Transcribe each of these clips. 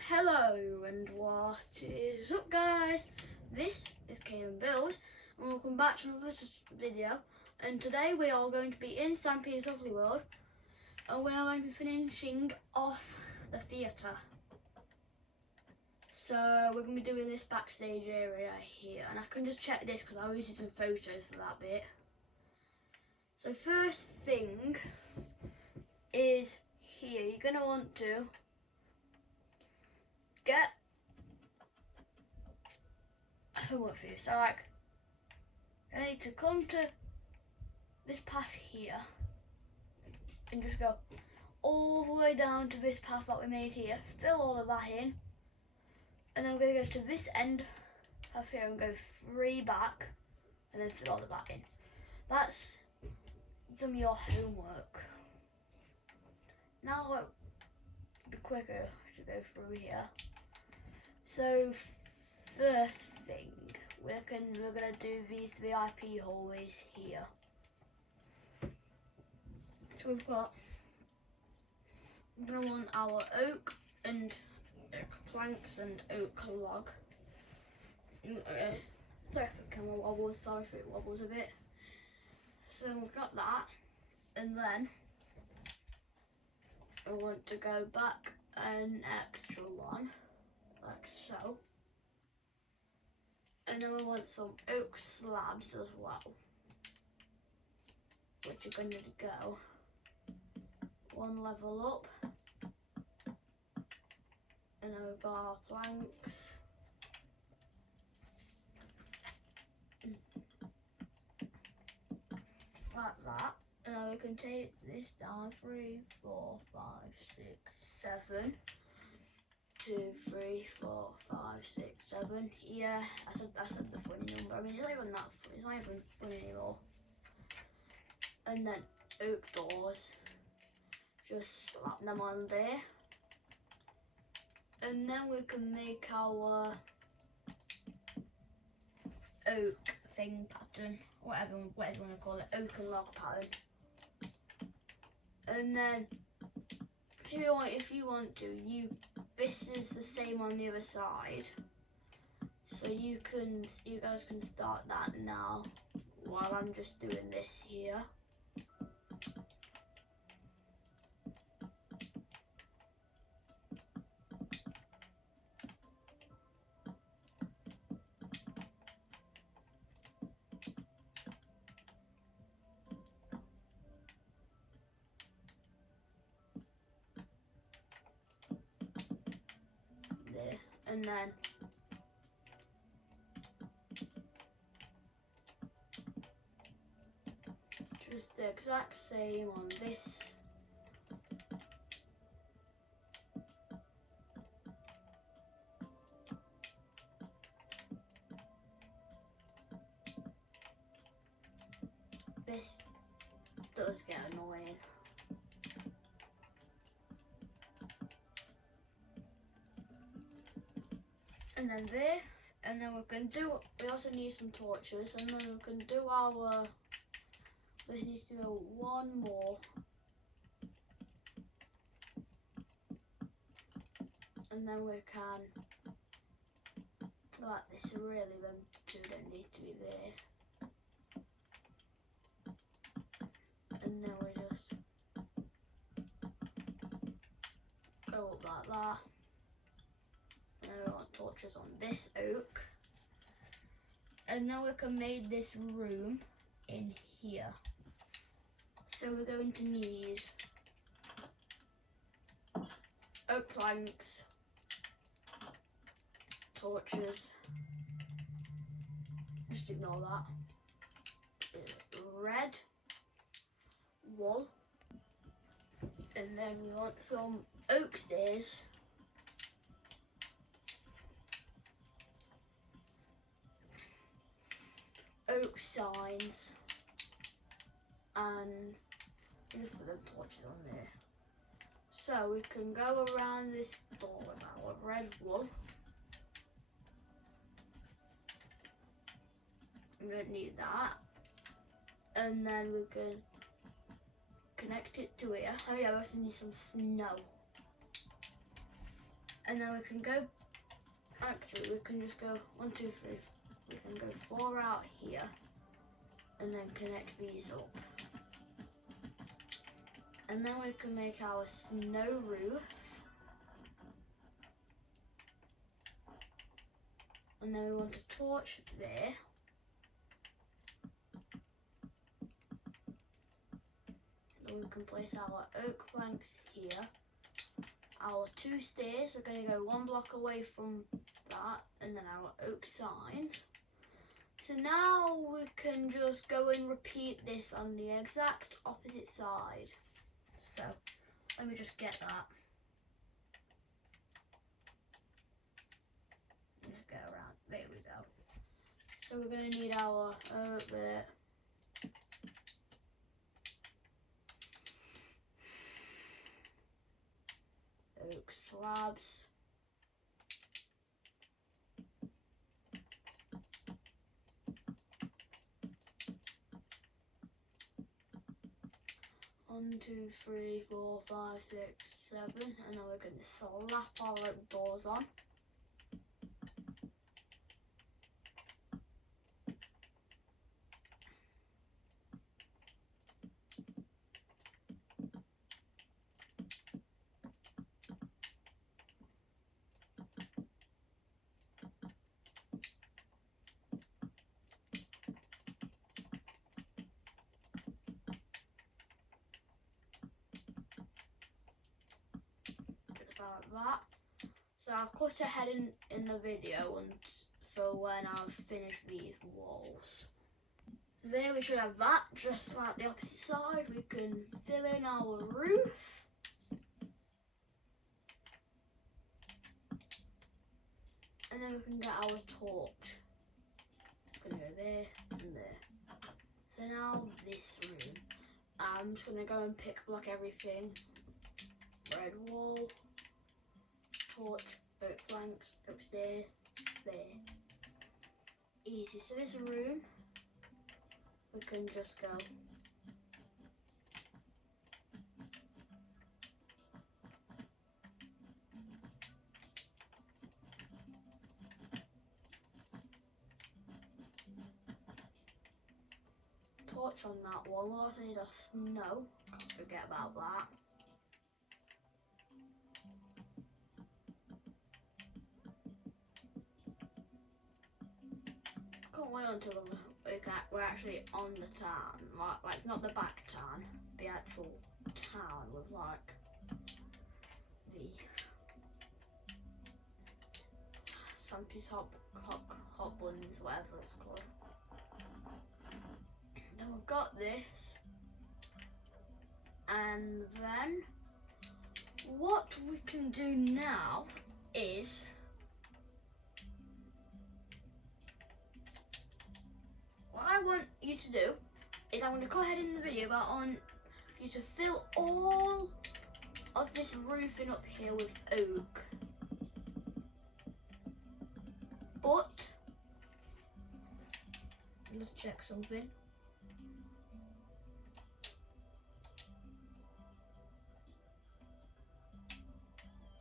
Hello and what is up, guys? This is Kaiden-Buildz and welcome back to another video, and today we are going to be in Stampy's lovely world and we are going to be finishing off the theatre. So we're going to be doing this backstage area here, and I can just check this because I was using photos for that bit. So first thing is here, you're going to want to get homework for you. So like, I need to come to this path here and just go all the way down to this path that we made here, fill all of that in, and then we're going to go to this end of here and go 3 back and then fill all of that in. That's some of your homework. Now it'll be quicker to go through here. So first thing, we're gonna do these VIP hallways here. So we're gonna want our oak planks and oak log. Sorry if the camera wobbles, sorry if it wobbles a bit. So we've got that, and then I want to go back an extra one, like so. And then we want some oak slabs as well, which are going to go 1 level up. And then we've got our planks. Like that. And then we can take this down 3, 4, 5, 6, 7. 2, 3, 4, 5, 6, 7. Yeah, I said the funny number. I mean, it's not even that funny. It's not even funny anymore. And then oak doors. Just slap them on there. And then we can make our oak thing pattern, whatever you want to call it, oak and log pattern. And then if you want to, this is the same on the other side, so you guys can start that now while I'm just doing this here. And then just the exact same on this. This does get annoying. And then there, and then we also need some torches, and then we can do this needs to go 1 more. And then we can, like this, really them 2 don't need to be there. And then we just go up like that. And then we want torches on this oak. And now we can make this room in here. So we're going to need oak planks, torches, just ignore that, red wool, and then we want some oak stairs, oak signs, and just put them torches on there. So we can go around this door with our red wool. We don't need that. And then we can connect it to here. Oh yeah, we also need some snow. And then we can go, actually we can just go 1, 2, 3, we can go 4 out here and then connect these up. And then we can make our snow roof. And then we want a torch there. Then we can place our oak planks here. Our 2 stairs are going to go 1 block away from that, and then our oak signs. So now we can just go and repeat this on the exact opposite side. So let me just get that. Let's go around. There we go. So we're going to need our oak there. Oak slabs. One, 2, 3, 4, 5, 6, 7, and then we're going to slap our oak doors on. Like that. So I'll cut ahead in the video and for when I've finished these walls. So there we should have that, just like the opposite side. We can fill in our roof. And then we can get our torch. We're gonna go there and there. So now this room. I'm just gonna go and pick block everything. Red wall. Torch, oak planks, upstairs, there. Easy. So this room, we can just go. Torch on that one. We'll also need a snow. Can't forget about that. Can't wait until we're actually on the town, like not the back town, the actual town with like the Stampy's hot buns, whatever it's called. Then we've got this, and then what we can do now is what I want you to do is I'm going to go ahead in the video, but I want you to fill all of this roofing up here with oak. But let's check something.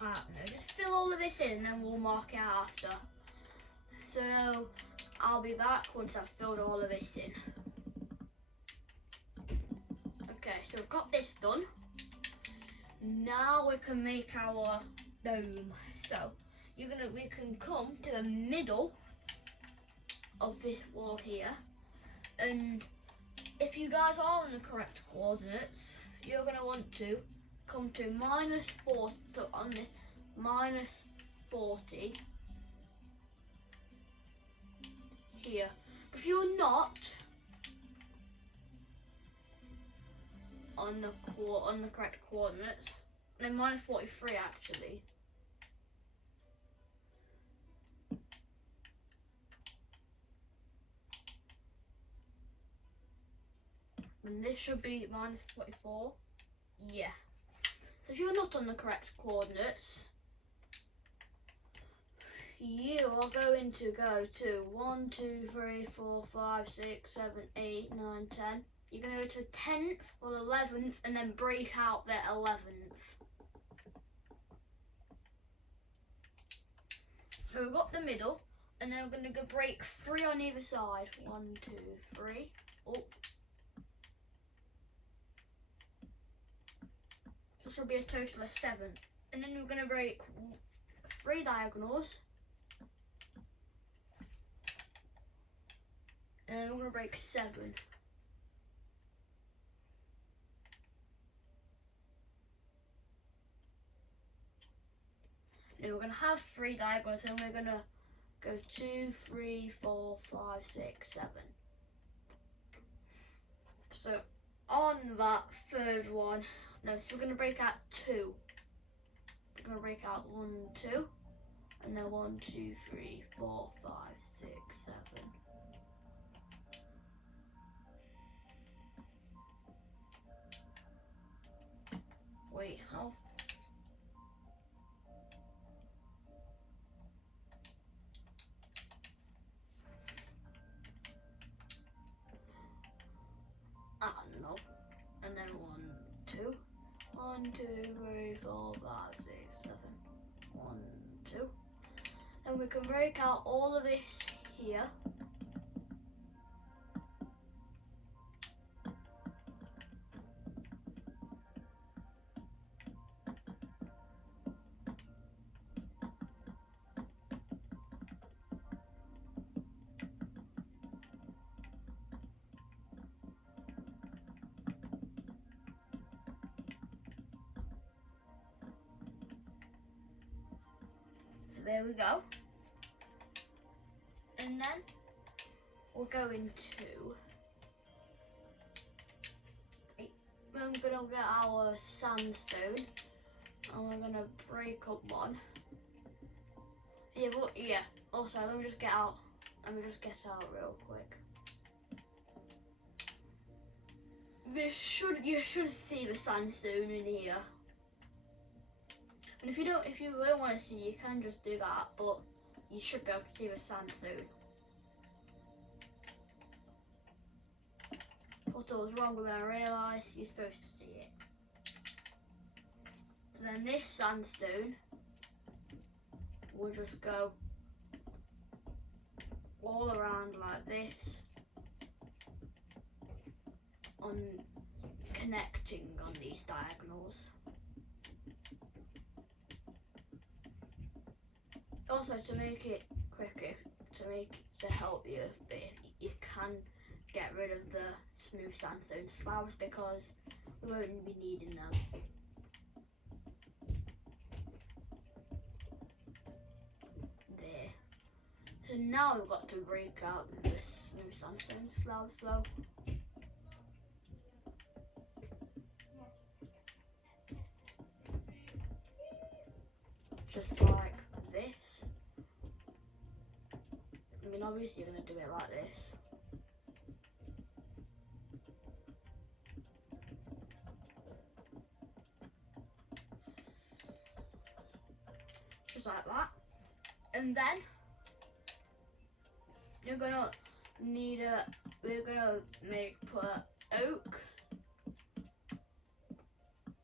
No, just fill all of this in and then we'll mark it out after. So I'll be back once I've filled all of this in. Okay, so we've got this done. Now we can make our dome. So we can come to the middle of this wall here, and if you guys are on the correct coordinates, you're going to want to come to -4, so on the -40 here. If you're not on the correct coordinates, then -43 actually. And this should be -44. Yeah. So if you're not on the correct coordinates, you are going to go to 1, 2, 3, 4, 5, 6, 7, 8, 9, 10. You're going to go to 10th or 11th and then break out the 11th. So we've got the middle, and then we're going to break 3 on either side. 1, 2, 3. Oh. This will be a total of 7. And then we're going to break 3 diagonals. And we're going to break 7. Now we're going to have 3 diagonals, and we're going to go 2, 3, 4, 5, 6, 7. So on that third one, no, so we're going to break out 2. We're going to break out 1, 2, and then 1, 2, 3, 4, 5, 6, 7. Wait, how? I don't know. And then 1, 2. 1, 2, 3, 4, 5, 6, 7. 1, 2. Then we can break out all of this here. So there we go. And then we're going to, we're going to get our sandstone, and we're going to break up 1. Yeah, but yeah, also let me just get out real quick. You should see the sandstone in here. And if you don't want to see, you can just do that, but you should be able to see the sandstone. What I was wrong with when I realised you're supposed to see it. So then this sandstone will just go all around like this, on connecting on these diagonals. Also, to make it quicker, to help you a bit, you can get rid of the smooth sandstone slabs because we won't be needing them. There. So now we've got to break out the smooth sandstone slabs though. Just like this. I mean, obviously you're going to do it like this. Just like that. And then you're going to need we're going to put oak,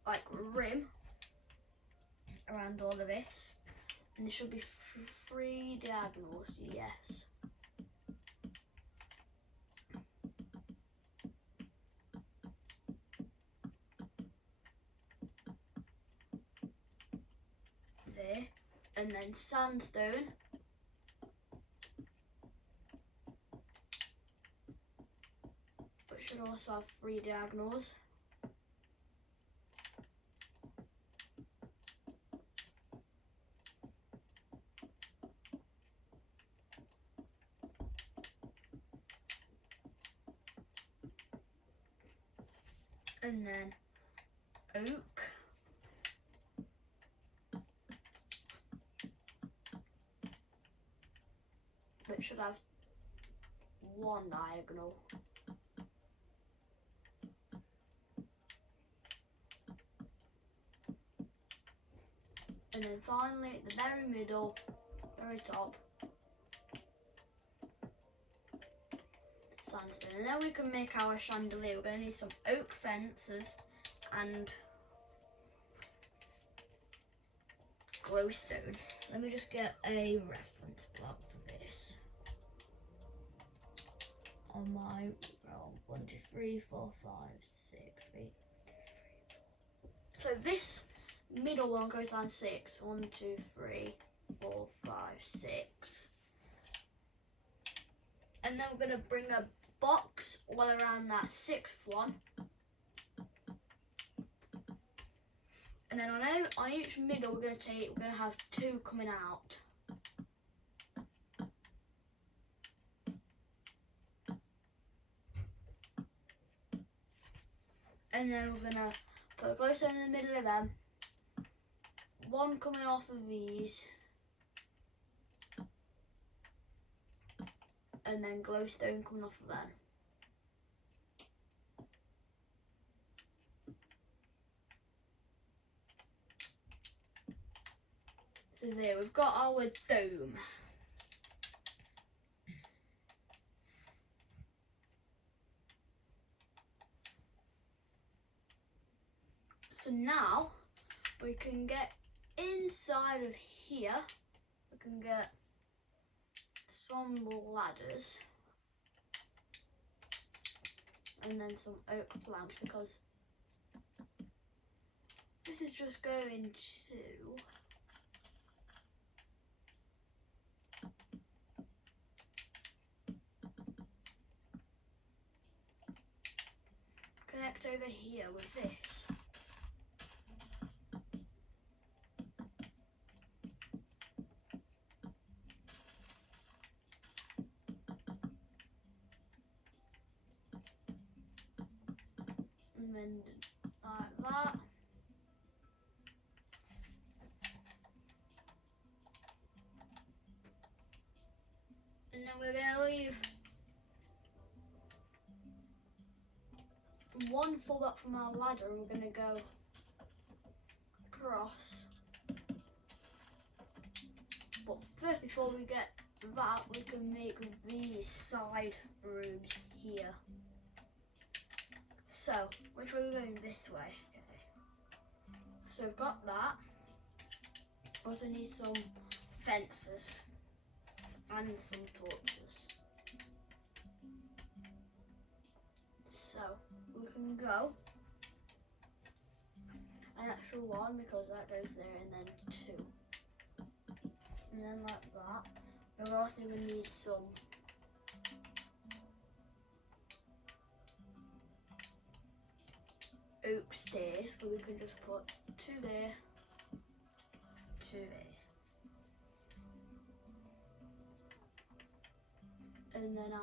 like rim, around all of this, and there should be 3 diagonals, yes. There, and then sandstone, but it should also have 3 diagonals. And then oak, which should have 1 diagonal. And then finally, the very middle, very top, sandstone. And then we can make our chandelier. We're going to need some oak fences and glowstone. Let me just get a reference block for this. On my roll, 1, 2, 3, 4, 5, 6, 8. So this middle one goes down 6. 1, 2, 3, 4, 5, 6. And then we're going to bring a box all around that 6th one. And then on each middle we're going to have 2 coming out. And then we're going to put a glowstone in the middle of them. 1 coming off of these. And then glowstone coming off of them. So there, we've got our dome. So now we can get inside of here. We can get some ladders and then some oak planks, because this is just going to connect over here with this. And then like that. And then we're going to leave 1 fold up from our ladder, and we're going to go across. But first, before we get that, we can make these side rooms here. So, which way are we going? This way. Okay. So we've got that. Also need some fences and some torches. So we can go an extra 1 because that goes there, and then 2. And then like that. We're also going to need some oak stairs, so we can just put 2 there, 2 there. And then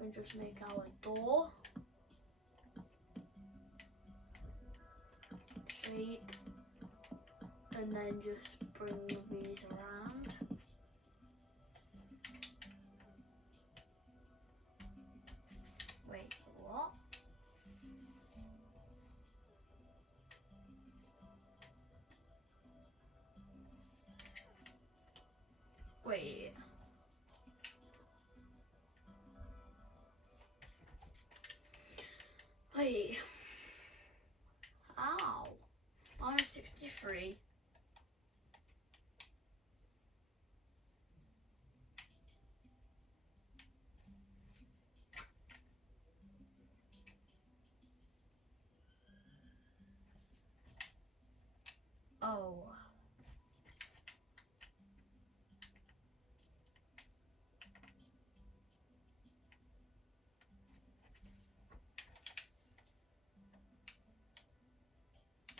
we can just make our door shape, and then just bring these around. Wait, what? Wait. Wait. Ow. Minus 63. Oh.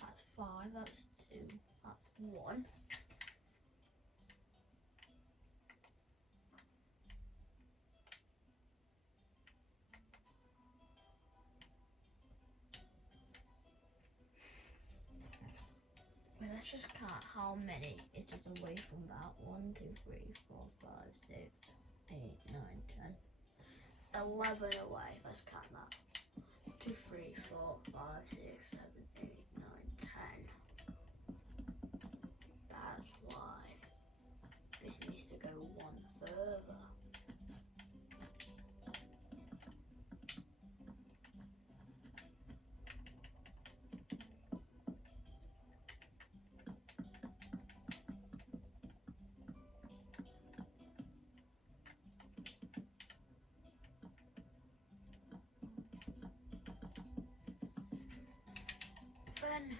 That's 5, that's 2, that's 1. Wait, let's just count how many it is away from that. 1, 2, 3, 4, 5, 6, 8, 9, 10, 11 away. Let's count that. 2, 3, 4, 5, 6, 7, 8, 9, 10. That's why this needs to go 1 further. open.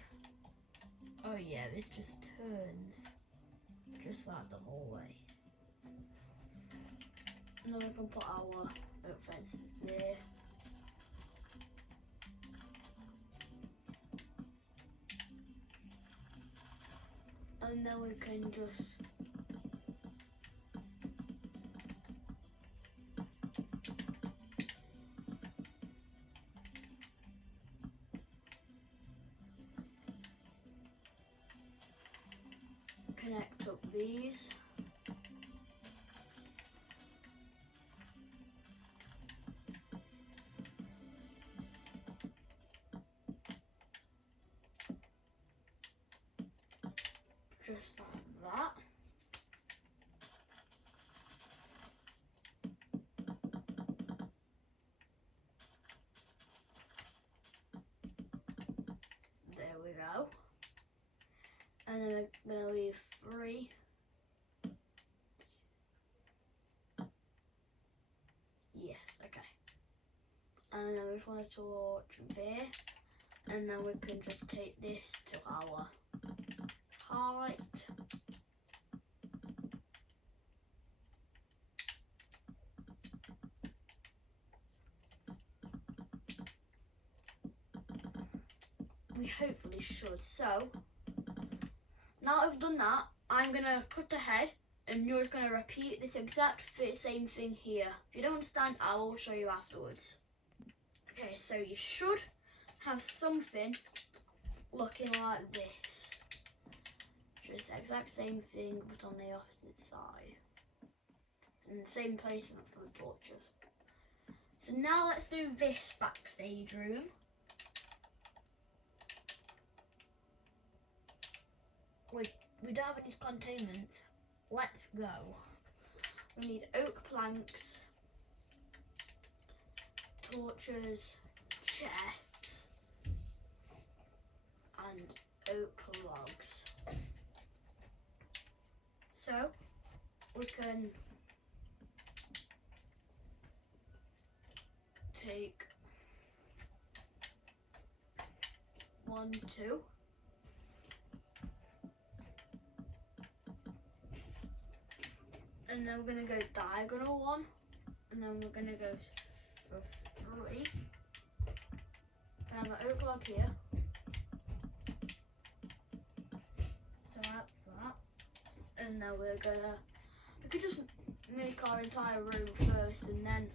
Oh yeah, this just turns just like the whole way. And then we can put our oak fences there. And then we can just connect up these. Just like that. There we go. And then we're going to leave 3. Yes, okay. And then we just want to torch there. And then we can just take this to our height. We hopefully should. So, now I've done that, I'm going to cut ahead and you're just going to repeat this exact same thing here. If you don't understand, I will show you afterwards. Okay, so you should have something looking like this. Just the exact same thing, but on the opposite side. And the same placement for the torches. So now let's do this backstage room. We don't have any containment. Let's go. We need oak planks, torches, chests, and oak logs. So we can take 1, 2. And then we're going to go diagonal 1, and then we're going to go for 3. I have an oak log here. So like that. And then we could just make our entire room first and then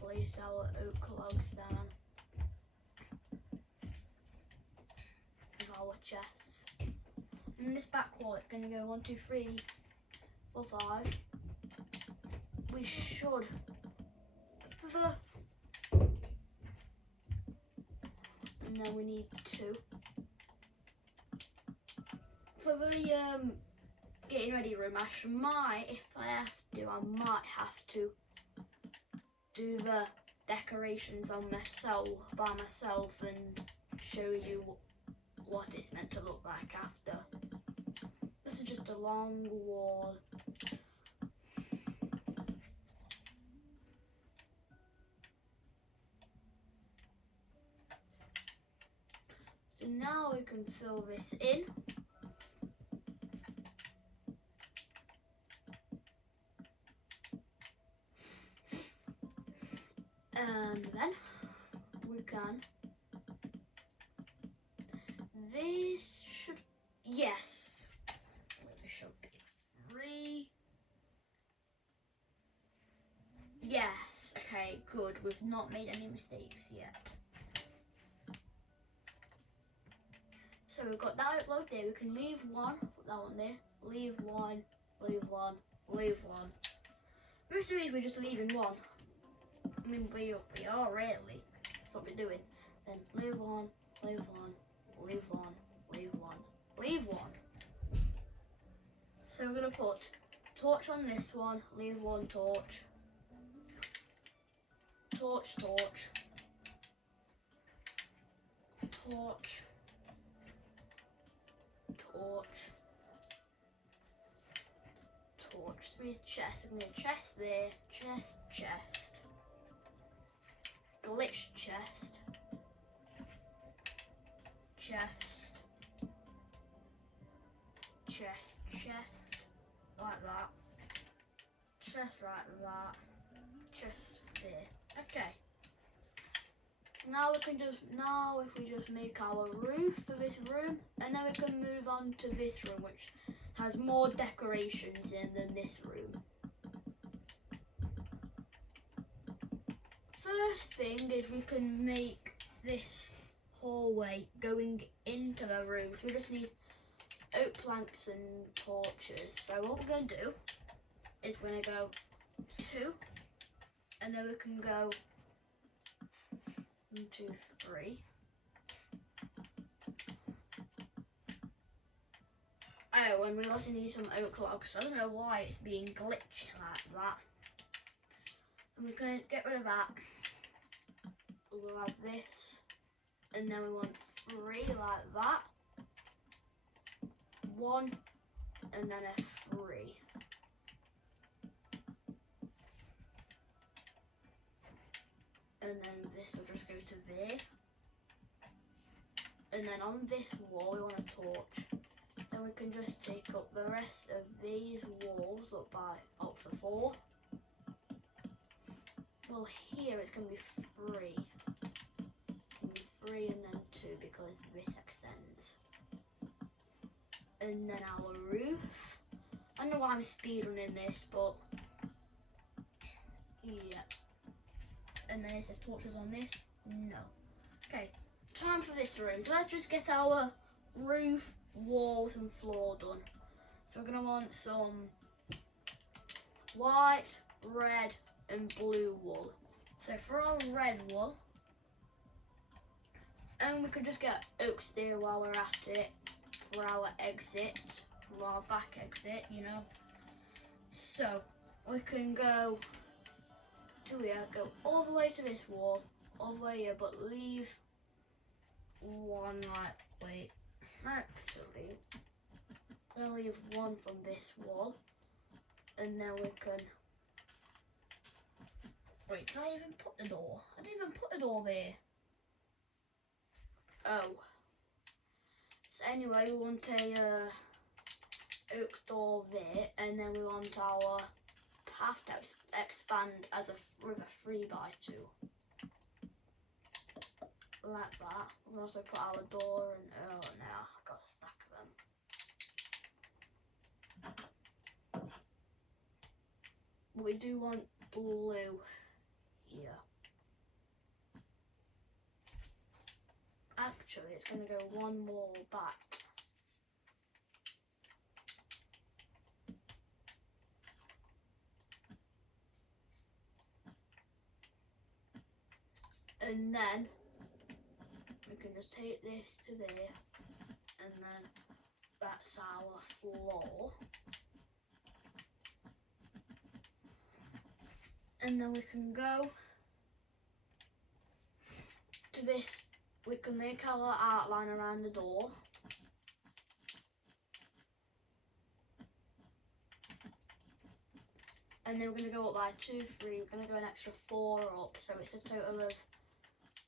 place our oak logs down with our chests. And this back wall, it's going to go 1, 2, 3, 4, 5. We should, and then we need 2. For the getting ready room, if I have to, I might have to do the decorations on by myself and show you what it's meant to look like after. This is just a long wall. So now we can fill this in. And then we can, this should, yes, this should be 3. Yes, okay, good. We've not made any mistakes yet. So we've got that log there. We can leave 1, put that one there, leave 1, leave 1, leave 1. Most of these we're just leaving 1. I mean, we are really. That's what we're doing. Then leave 1, leave 1, leave 1, leave 1, leave 1. So we're going to put torch on this one, leave 1 torch, torch, torch, torch, torch, torch. 3 chests. I'm going to chest there, chest, chest, glitch chest, chest, chest, chest, like that, chest like that, chest there. Okay. Now we can just, if we just make our roof for this room, and then we can move on to this room, which has more decorations in than this room. First thing is we can make this hallway going into the rooms. We just need oak planks and torches. So what we're going to do is we're going to go 2, and then we can go 1, 2, 3. Oh, and we also need some oak logs. I don't know why it's being glitchy like that. And we're going to get rid of that. We'll have this, and then we want 3 like that. 1, and then a 3. And then this will just go to there. And then on this wall we want a torch. Then we can just take up the rest of these walls up for 4. Well, here it's going to be 3. 3 and then 2 because this extends. And then our roof. I don't know why I'm speedrunning this, but yeah. And then it says torches on this. No. Okay, time for this room. So let's just get our roof, walls and floor done. So we're going to want some white, red and blue wool. So for our red wool, and we could just get oak steel while we're at it for our exit, for our back exit, you know. So we can go to here, go all the way to this wall, all the way here, but leave one actually, I'm gonna leave 1 from this wall, and then we can, wait, did I even put the door? I didn't even put the door there. Oh. So anyway, we want a oak door there, and then we want our path to expand as with a 3x2. Like that. We'll also put our door and, oh no, I've got a stack of them. But we do want blue here. Actually, it's going to go 1 more back. And then we can just take this to there, and then that's our floor. And then we can go to this, we can make our outline around the door. And then we're going to go up by 2, 3, we're going to go an extra 4 up, so it's a total of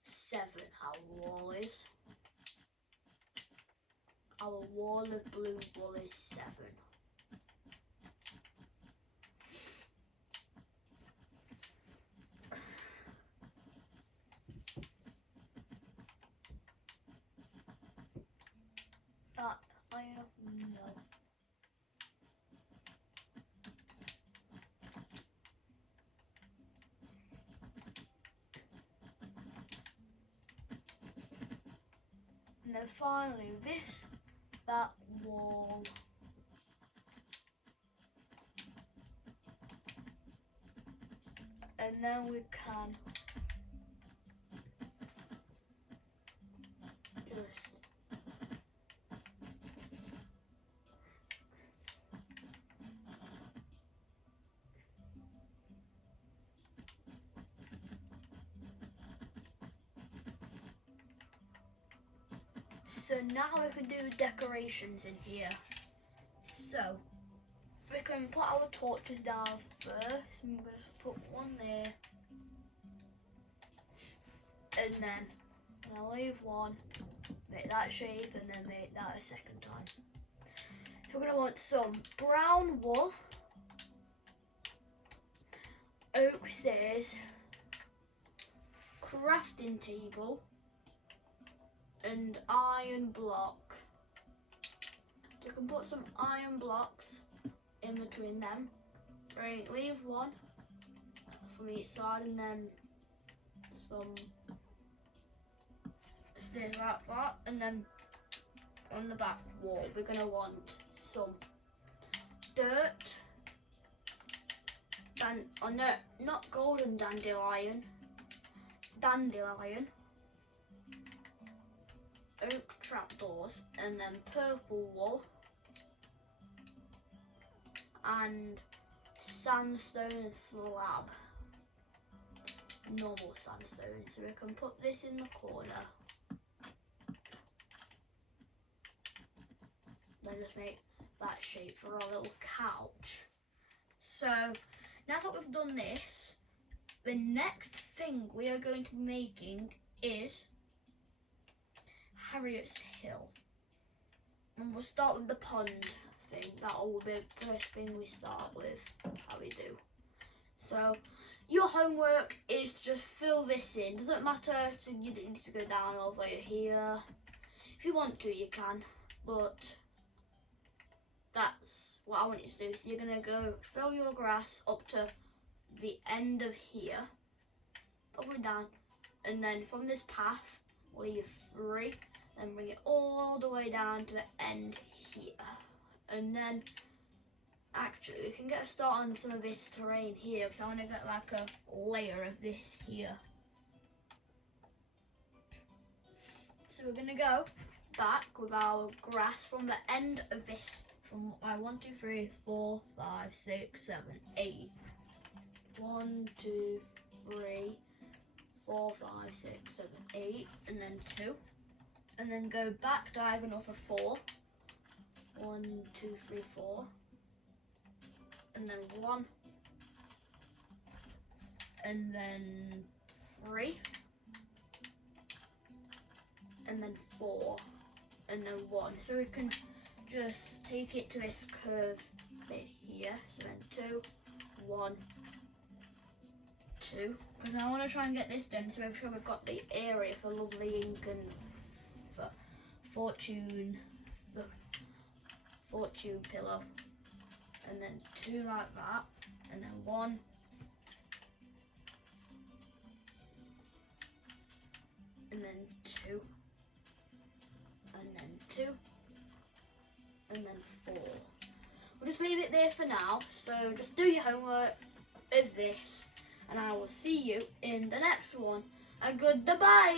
7 our wall is. Our wall of blue wool is 7. That iron up? No. And then finally that wall. And then we can just so now we can do decorations in here. So we can put our torches down first. I'm going to put 1 there. And then I'll leave 1, make that shape and then make that a second time. So we're going to want some brown wool, oak stairs, crafting table, and iron block. You can put some iron blocks in between them. Right, leave one from each side and then some stairs like that, and then on the back wall we're going to want some dirt, not golden dandelion, oak trapdoors, and then purple wool and sandstone slab, normal sandstone. So we can put this in the corner, then just make that shape for our little couch. So now that we've done this, the next thing we are going to be making is Harriet's Hill, and we'll start with the pond thing. That will be the first thing we start with, how we do. So your homework is to just fill this in. Doesn't matter, so you don't need to go down over here. If you want to, you can, but that's what I want you to do. So you're going to go fill your grass up to the end of here, all the way down, and then from this path leave 3, then bring it all the way down to the end here. And then actually we can get a start on some of this terrain here, because I want to get like a layer of this here. So we're going to go back with our grass from the end of this, from 1, 2, 3, 4, 5, 6, 7, 8. 1, 2, 3, 4, 5, 6, 7, 8, and then 2, and then go back diagonal for 4. 1, 2, 3, 4, and then 1, and then 3, and then 4, and then 1. So we can just take it to this curve bit here. So then 2, 1, 2, because I want to try and get this done, so make sure we've got the area for lovely ink and fortune pillow, and then 2 like that, and then 1, and then 2, and then 2, and then 4. We'll just leave it there for now, so just do your homework of this, and I will see you in the next one. And goodbye.